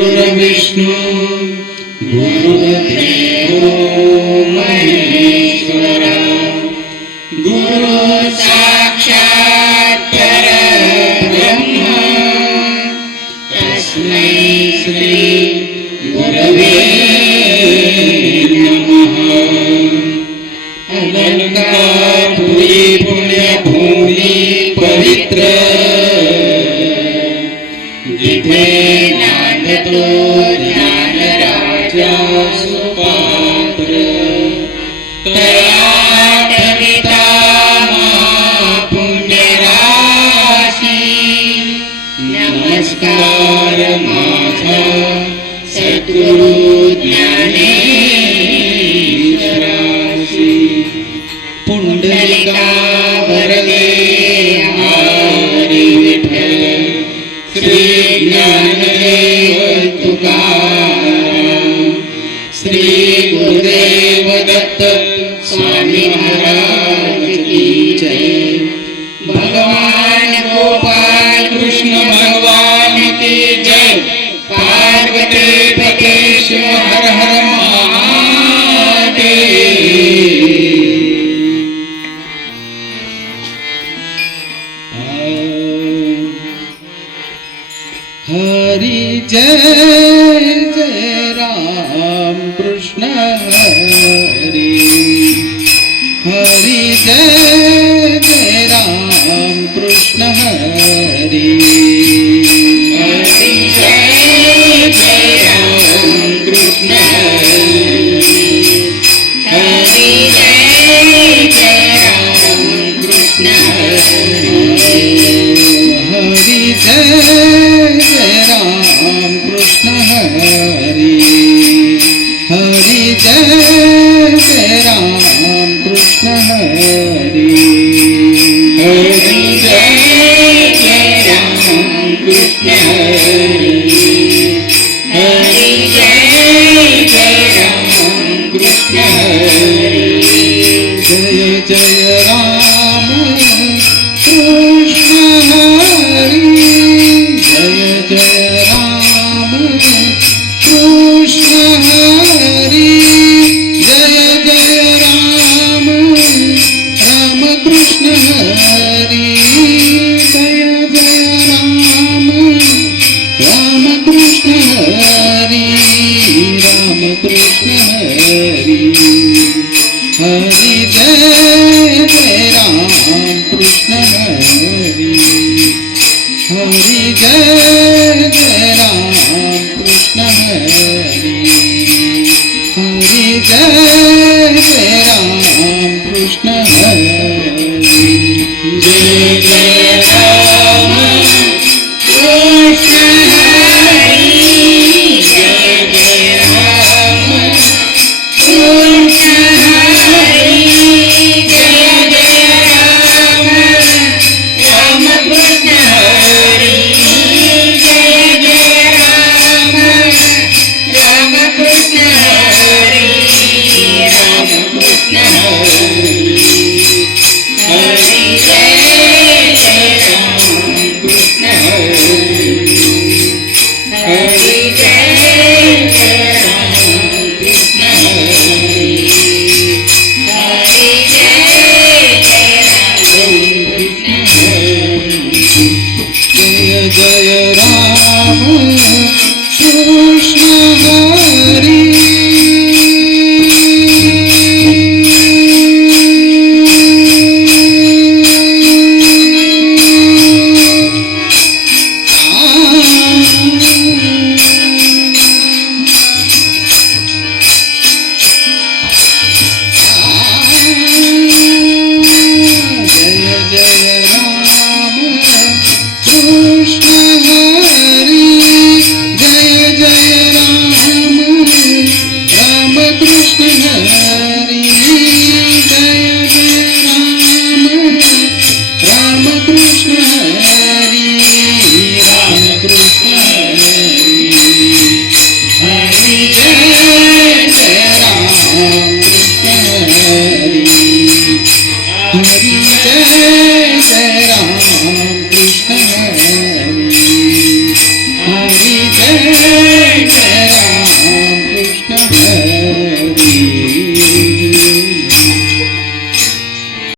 विष्णु गुरुदेवो महेश्वर गुरु साक्षात् परब्रह्म तस्मै श्री गुरवे नमः। अलंकारपुरी पुण्यभूमी पवित्र जिथे नांदतो ज्ञानराजा सुपात्र तया ठविता पुण्यराशी। नमस्कार माझा सद्गुरु ज्ञानेश्वराशी। पुंडलिका वरदे हरी विठ्ठल श्री ज्ञानदेव तुकाराम श्री गुरुदेव दत्त स्वामी महाराज की जय। भगवान गोपाल कृष्ण भगवान की जय। पार्वती पते शिव हर हर महादेव। हरि जय जय राम कृष्ण हरि। हरि जय जय राम कृष्ण हरि। हरि जय जय राम कृष्ण हरि। हरि जय जय राम कृष्ण हरि। हरि जय जय राम कृष्ण हरि। हरि जय जय राम कृष्ण हरि। हरि जय जय राम कृष्ण हरि। हरि जय जय राम कृष्ण हरि। जय जय राम कृष्ण हरि। जय जय राम कृष्ण हरि। जय जय राम राम कृष्ण हरि। जय जय राम राम कृष्ण हरि। राम कृष्ण हरि। हरि जय जय राम कृष्ण हरि। हरि जय जय राम कृष्ण हरि। हरि जय जय राम कृष्ण हरि।